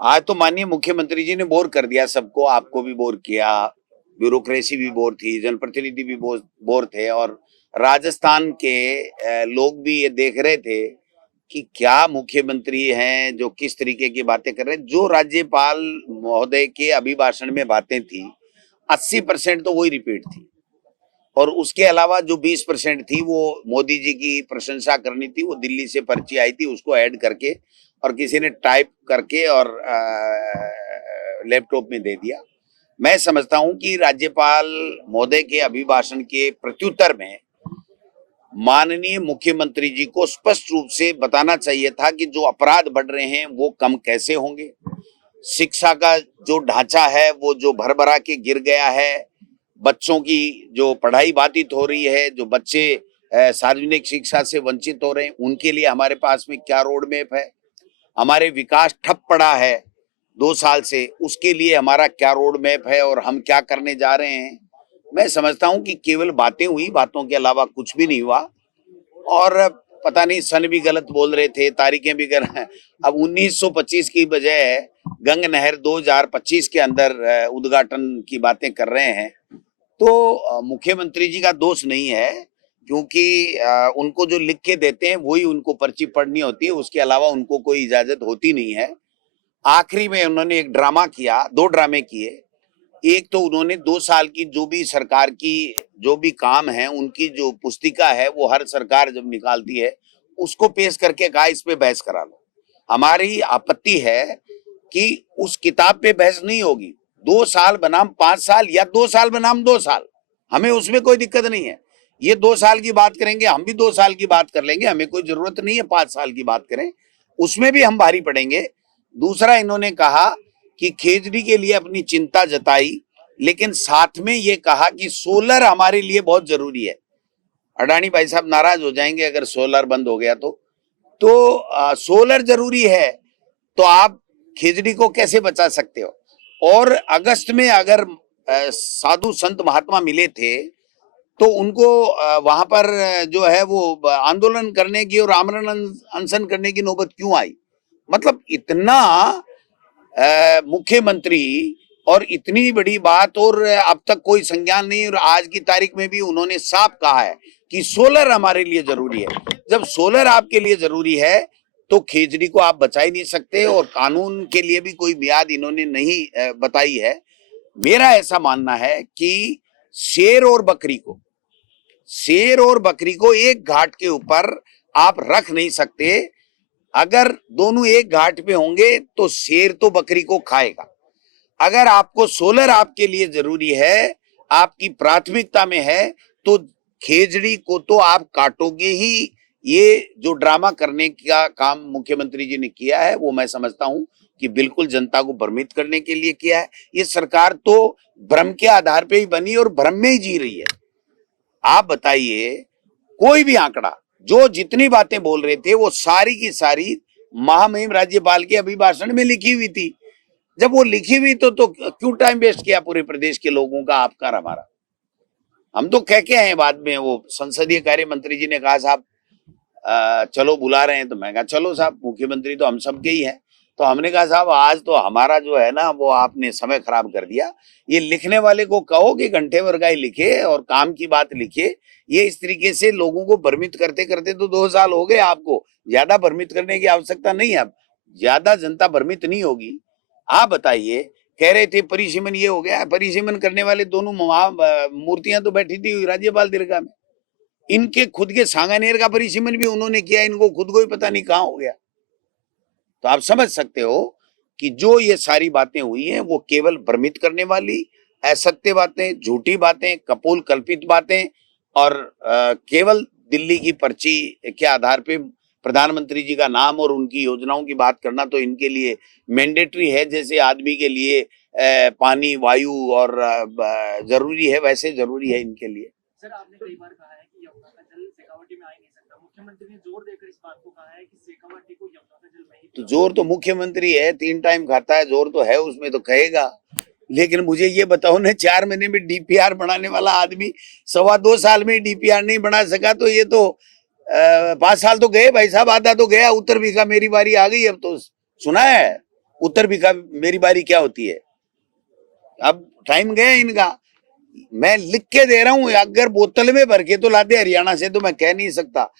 आज तो माननीय मुख्यमंत्री जी ने बोर कर दिया सबको, आपको भी बोर किया, ब्यूरोक्रेसी भी बोर थी, जनप्रतिनिधि भी बोर थे, और राजस्थान के लोग भी ये देख रहे थे कि क्या मुख्यमंत्री हैं जो किस तरीके की बातें कर रहे हैं। जो राज्यपाल महोदय के अभिभाषण में बातें थी 80% तो वही रिपीट थी, और उसके अलावा जो 20% थी वो मोदी जी की प्रशंसा करनी थी। वो दिल्ली से पर्ची आई थी, उसको ऐड करके और किसी ने टाइप करके और लैपटॉप में दे दिया। मैं समझता हूं कि राज्यपाल महोदय के अभिभाषण के प्रत्युत्तर में माननीय मुख्यमंत्री जी को स्पष्ट रूप से बताना चाहिए था कि जो अपराध बढ़ रहे हैं वो कम कैसे होंगे, शिक्षा का जो ढांचा है वो जो भरभरा के गिर गया है, बच्चों की जो पढ़ाई बाधित हो रही है, जो बच्चे सार्वजनिक शिक्षा से वंचित हो रहे हैं, उनके लिए हमारे पास में क्या रोड मैप है। हमारे विकास ठप पड़ा है 2 साल से, उसके लिए हमारा क्या रोड मैप है और हम क्या करने जा रहे हैं। मैं समझता हूं कि केवल बातें हुई, बातों के अलावा कुछ भी नहीं हुआ। और पता नहीं सन भी गलत बोल रहे थे, तारीखें भी गलत। अब 1925 की बजाय गंग नहर 2025 के अंदर उद्घाटन की बातें कर रहे हैं। तो मुख्यमंत्री जी का दोष नहीं है, क्योंकि उनको जो लिख के देते हैं वही उनको पर्ची पढ़नी होती है, उसके अलावा उनको कोई इजाजत होती नहीं है। आखिरी में उन्होंने एक ड्रामा किया, 2 ड्रामे किए। एक तो उन्होंने 2 साल की जो भी सरकार की जो भी काम है उनकी जो पुस्तिका है वो हर सरकार जब निकालती है उसको पेश करके कहा इस पे बहस करा लो। हमारी आपत्ति है कि उस किताब पे बहस नहीं होगी। 2 साल बनाम 5 साल या 2 साल बनाम 2 साल, हमें उसमें कोई दिक्कत नहीं है। ये 2 साल की बात करेंगे, हम भी 2 साल की बात कर लेंगे, हमें कोई जरूरत नहीं है 5 साल की बात करें, उसमें भी हम भारी पड़ेंगे। दूसरा, इन्होंने कहा कि खेजड़ी के लिए अपनी चिंता जताई, लेकिन साथ में ये कहा कि सोलर हमारे लिए बहुत जरूरी है। अडानी भाई साहब नाराज हो जाएंगे अगर सोलर बंद हो गया तो सोलर जरूरी है तो आप खेजड़ी को कैसे बचा सकते हो। और अगस्त में अगर साधु संत महात्मा मिले थे तो उनको वहां पर जो है वो आंदोलन करने की और आमरण अनशन करने की नौबत क्यों आई। मतलब इतना मुख्यमंत्री और इतनी बड़ी बात, और अब तक कोई संज्ञान नहीं, और आज की तारीख में भी उन्होंने साफ कहा है कि सोलर हमारे लिए जरूरी है। जब सोलर आपके लिए जरूरी है तो खेजड़ी को आप बचा ही नहीं सकते, और कानून के लिए भी कोई मियाद इन्होंने नहीं बताई है। मेरा ऐसा मानना है कि शेर और बकरी को एक घाट के ऊपर आप रख नहीं सकते। अगर दोनों एक घाट पे होंगे तो शेर तो बकरी को खाएगा। अगर आपको सोलर आपके लिए जरूरी है, आपकी प्राथमिकता में है, तो खेजड़ी को तो आप काटोगे ही। ये जो ड्रामा करने का काम मुख्यमंत्री जी ने किया है वो मैं समझता हूं कि बिल्कुल जनता को भ्रमित करने के लिए किया है। ये सरकार तो भ्रम के आधार पे ही बनी और भ्रम में ही जी रही है। आप बताइए, कोई भी आंकड़ा, जो जितनी बातें बोल रहे थे वो सारी की सारी महामहिम राज्यपाल के अभिभाषण में लिखी हुई थी। जब वो लिखी हुई तो क्यों टाइम वेस्ट किया पूरे प्रदेश के लोगों का, आपका और हमारा। हम तो कह के आए बाद में, वो संसदीय कार्य मंत्री जी ने कहा साहब चलो बुला रहे हैं, तो मैं कहा चलो साहब, मुख्यमंत्री तो हम सबके ही हैं। तो हमने कहा साहब आज तो हमारा जो है ना वो आपने समय खराब कर दिया। ये लिखने वाले को कहो कि घंटे भर का ही लिखे और काम की बात लिखे। ये इस तरीके से लोगों को भ्रमित करते करते तो 2 साल हो गए, आपको ज्यादा भ्रमित करने की आवश्यकता नहीं है। अब ज्यादा जनता भ्रमित नहीं होगी। आप बताइए, कह रहे थे परिसीमन ये हो गया, परिसीमन करने वाले दोनों मूर्तियां तो बैठी थी राज्यपाल दीर्घा में। इनके खुद के सांगानेर का परिसीमन भी उन्होंने किया, इनको खुद को ही पता नहीं कहां हो गया। तो आप समझ सकते हो कि जो ये सारी बातें हुई हैं वो केवल भ्रमित करने वाली, असत्य बातें, झूठी बातें, कपोल कल्पित बातें, और केवल दिल्ली की पर्ची के आधार पे प्रधानमंत्री जी का नाम और उनकी योजनाओं की बात करना तो इनके लिए मैंडेटरी है। जैसे आदमी के लिए पानी, वायु और जरूरी है, वैसे जरूरी है इनके लिए। सर, आपने कई बार कहा है कि यमुना का जल शेखावाटी में आ ही नहीं सकता। मुख्यमंत्री ने जोर देकर इस बात को कहा है कि शेखावाटी को यमुना का जल नहीं। तो जोर तो मुख्यमंत्री है, 3 टाइम खाता है, जोर तो है उसमें, तो कहेगा। लेकिन मुझे ये बताओ ना, 4 महीने में डीपीआर बनाने वाला आदमी 2.25 साल में डीपीआर नहीं बना सका, तो ये तो 5 साल तो गए भाई साहब, आधा तो गया। उत्तर भी का मेरी बारी आ गई अब तो सुना है। उत्तर भी का मेरी बारी क्या होती है? अब टाइम गया इनका। मैं लिख के दे रहा हूं, अगर बोतल में भर के तो लाते हरियाणा से, तो मैं कह नहीं सकता।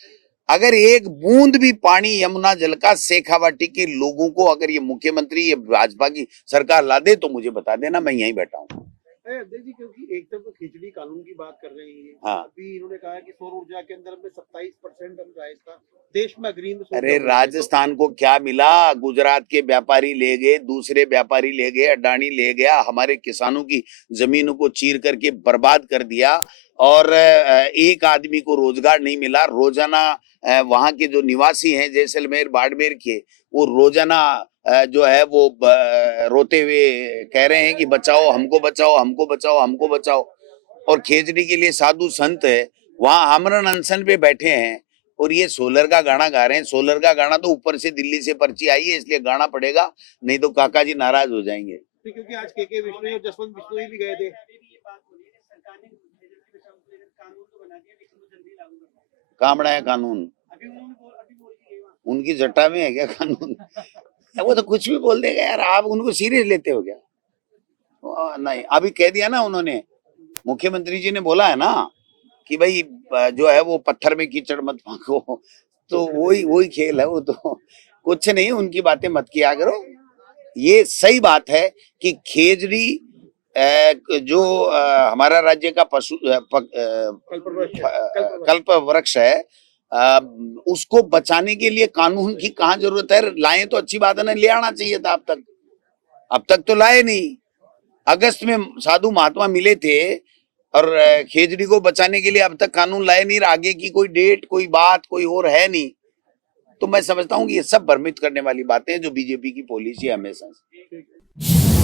अगर एक बूंद भी पानी यमुना जल का शेखावाटी के लोगों को अगर ये मुख्यमंत्री, ये भाजपा की सरकार ला दे, तो मुझे बता देना, मैं यहीं बैठा हूँ। अध्यक्ष जी, क्योंकि एक तरफ तो खिचड़ी कानून की बात कर रहे हैं, हाँ। अभी इन्होंने कहा कि सौर ऊर्जा के अंदर में 27% हम राजस्थान देश में ग्रीन। अरे राजस्थान को क्या मिला? गुजरात के व्यापारी ले गए, दूसरे व्यापारी ले गए, अडानी ले गया, हमारे किसानों की जमीनों को चीर करके बर्बाद कर दिया, और एक आदमी को रोजगार नहीं मिला। रोजाना वहां के जो निवासी हैं जैसलमेर बाड़मेर के, वो रोजाना जो है वो रोते हुए कह रहे हैं कि बचाओ हमको, बचाओ हमको, बचाओ हमको, बचाओ। और खेजड़ी के लिए साधु संत है वहां आमरण अनशन पे बैठे हैं, और ये सोलर का गाना गा रहे हैं। सोलर का गाना तो ऊपर से दिल्ली से पर्ची आई है, इसलिए गाना पड़ेगा, नहीं तो काका जी नाराज हो जाएंगे। क्योंकि आज के बिश्नोई और जसवंत बिश्नोई भी गए थे। कहाँ बनाया कानून? उनकी जट्टा में है क्या कानून? वो तो कुछ भी बोल देगा यार, आप उनको सीरियस लेते हो क्या? नहीं, अभी कह दिया ना उन्होंने, मुख्यमंत्री जी ने बोला है ना कि भाई जो है वो पत्थर में कीचड़ मत फेंको, तो वही खेल है वो। तो कुछ नहीं, उनकी बातें मत किया करो। ये सही बात है कि खेजड़ी जो हमारा राज्य का पशु कल्प वृक्ष है, उसको बचाने के लिए कानून की कहाँ जरूरत है? लाए तो अच्छी बात है ना, ले आना चाहिए था अब तक तो लाए नहीं। अगस्त में साधु महात्मा मिले थे, और खेजड़ी को बचाने के लिए अब तक कानून लाए नहीं। आगे की कोई डेट, कोई बात, कोई और है नहीं। तो मैं समझता हूँ कि ये सब भ्रमित करने वाली बातें हैं, जो बीजेपी की पॉलिसी है हमेशा से।